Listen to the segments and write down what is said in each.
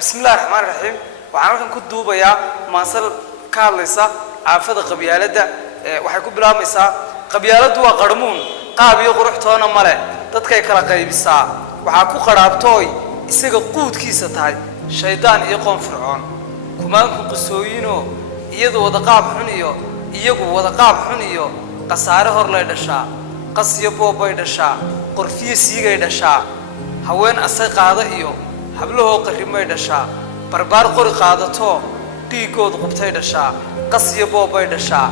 بسم الله الرحمن الرحيم وعنا كن كدوبة يا ماسل كارلسا عفوا قبيلة ده وحيكون بلا مسا قبيلة وقرمون قابي قروح تونا ملا تذكر كلا قريب الساعة وحكوا قراب توي يسقى قود كيسة هاي شيطان يقوم فرعون كمان قصوينه يدو ودقاب حنيو يجو ودقاب حنيو قصاره هرلا يدشا قص يبوبا يدشا قرفية سيجا يدشا هوين أسق هذا إيو habluhu qarrimay dhashaa barbaar qori qaadato dhiigood qubtay dhashaa qasiyo boobay dhashaa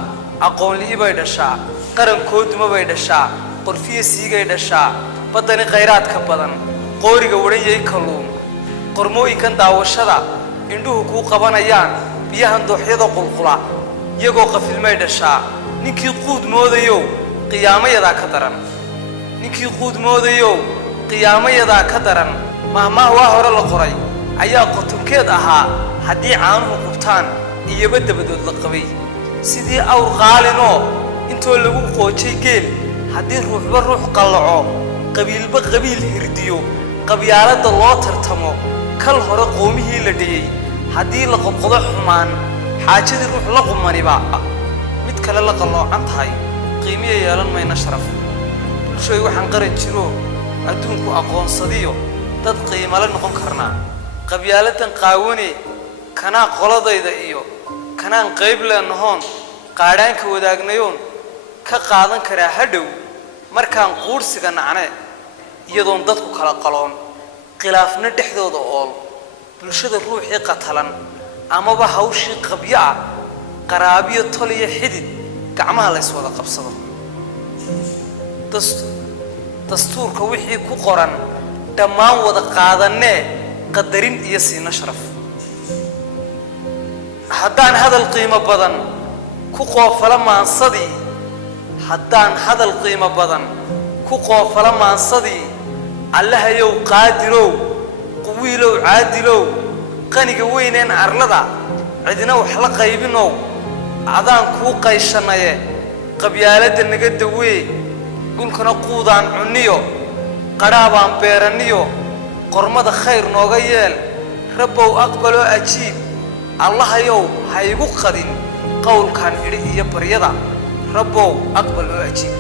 aqoonlii bay dhashaa qarankooduma bay dhashaa qorfiye siigay dhashaa badani khayraad ka badan qooriga wadanyay kalluun qormooyinkan daawashada indhuhu ku qabanayaan biyahan dooxyada qulqula iyagoo qafilmay dhashaa ninkii quud moodayo qiyaamayada ka daran ninkii quud moodayo qiyaamayada ka daran مهما هو هرا القري أيها قطنكيد أها هدي عنه قبطان يبدأ بدو القبي سيدي أو غالنو انتو اللي قوتشي جيل هدي روح بروح قلعو قبيل هرديو قبيالة الله ترتمو كل هرا قومه لدي هدي لقب قضح حمان حاجة روح لقب مانيبا متكلا لق الله عند هاي قيمية يالن ما ينشرف شوي وحن قرن جرو أدونكو أقوان صديو dad qiimo la noqon karna qabyaalatan qaawani kana qoladayda iyo kanaan qayb leenahoon qaadhaanka wadaagnayoon ka qaadan kara hadhow markaan quursiga nacne iyadoon dadku kala qaloon khilaafna dhexdooda ool bulshada ruuxii qatalan amaba hawshii qabya qaraabiyo toliya xidid gacmaha la iswada qabsado dastuurka wixii ku qoran dhammaan wada qaadanee qadarin iyo siina sharaf haddaan hadal qiimo badan ku qoofala maansadii haddaan hadal qiimo badan ku qoofala maansadii allahayow qaadirow quwiilow caadilow qaniga weyneen arlada cidina wax la qaybinow adaan kuu qayshanaye qabyaalada naga dawee dhulkana quudaan cuniyo قرابان بيرانيو قرمة خير نوغيال ربو أقبلو أجيب الله يو هايقو قدين قول كان إليه يبريدا ربو أقبلو أجيب